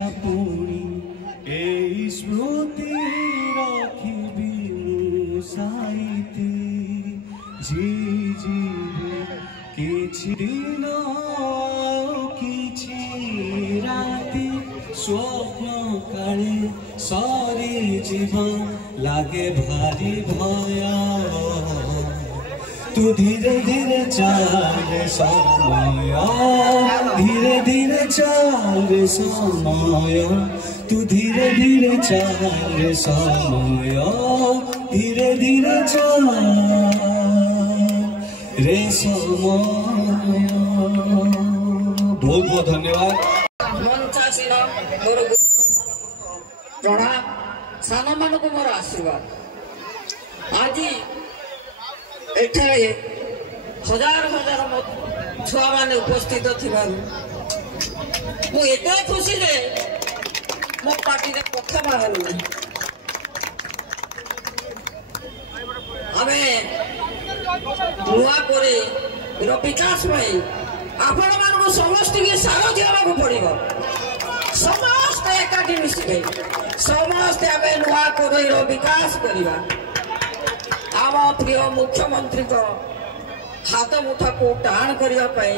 पुणी ए स्मृति राखिबी साइते जी जीवे किछि दिन किछि राति स्वप्न काले सरी जीवन लागे भारी भय तू धीरे धीरे चल समय धीरे धीरे चल समय तू धीरे धीरे चल समय धीरे धीरे चल रे समय। बहुत बहुत धन्यवाद। मंचासीन मोर प्रणाम सान मान को मोर आशीर्वाद। आज एठारे हजार हजार छुआ मैंने उपस्थित थी मुझे खुशी जे मो पार्टी ने कथा बाहर नुआ विकास आपण मान समस्त की सार दिया पड़ो समस्त एकाठी मिसिके समस्त आम नुआ विकास करवा आम प्रिय मुख्यमंत्री को हाथ मुठा को टाण करने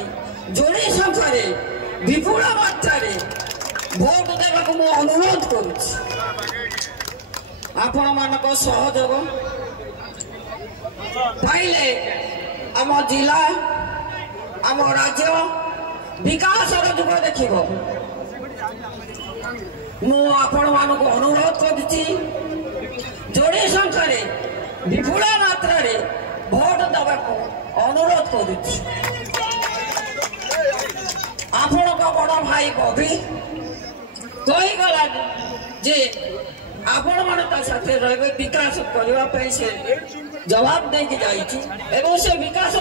जोड़े संख्यार विपुल मात्रा भोट देवा को अनुरोध करण मान सहयोग पाइले आम जिला आम राज्य विकास जुग देख मुझे अनुरोध कर जोड़े संख्यार विपुल मात्रा भोट दबा अनुरोध कर बड़ भाई कवि कहीगला जे आपण मान रे विकास करने से जवाब दे से विकास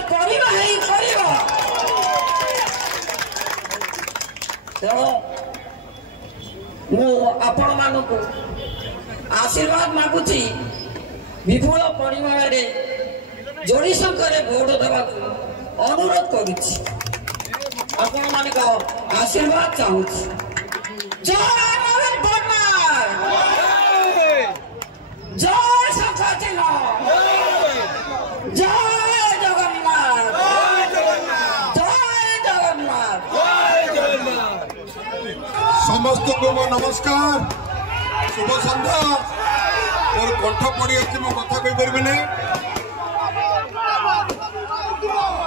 आपण मान को आशीर्वाद मागुची विपुल परिमाण जोड़ी संख्यार भोट देवा अनुरोध कर आशीर्वाद चाहूँ। जय जय संख्या जय जगन्नाथ जय जगन्नाथ। समस्त को नमस्कार शुभ संध्या। मोर कंठ पड़ी अच्छे मो कथा कही पारि नहीं।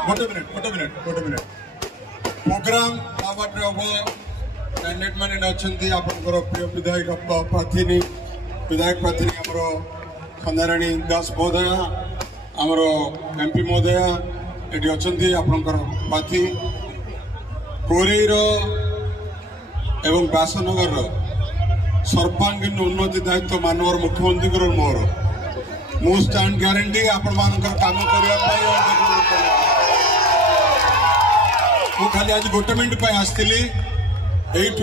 गोटे मिनिट प्रोग्राम बाटे हम कैंडिडेट मैंने अच्छे आपंकर प्रिय विधायक प्रार्थी विधायक प्रार्थी आमर संध्याराणी दास महोदय आमर एमपी महोदय ये अच्छा आपंकर प्रार्थी कोरेर एवं व्यासनगर सर्वांगीन उन्नति दायित्व मानवर मुख्यमंत्री मोर मु स्टैंड ग्यारंटी आपण मान काम खाली आज गोटे मिनट आसती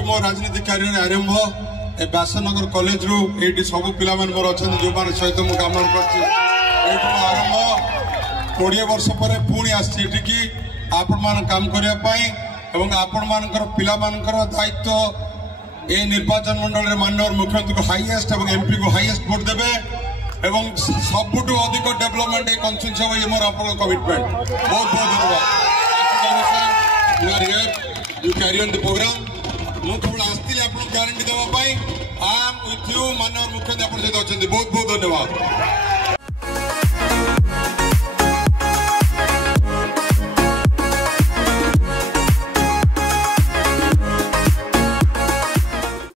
मो राजनीतिक कार्य आरंभ ए व्यासनगर कॉलेज रु ये सब पिला मोर अच्छा जो मान सहित मुझे काम कर आरंभ 20 वर्ष पर पुणी आसकी आपण मान काम करने आपण मानकर पिला मानकर दायित्व ए निर्वाचन मंडल माननीय मुख्यमंत्री को हाईएस्ट और एमपी को हाईएस्ट भोट देवे एवं सबुठ अधिक डेवलपमेंट ए कन्स्टिट्यूएंसी हम ये मोर आपन कमिटमेंट। बहुत बहुत धन्यवाद। You carry on the programme मु केवल आस्तिले आपन गारंटी देबा पई आई एम विथ यू माननीय मुख्यमंत्री आपन सहित अछंती। बहुत बहुत धन्यवाद।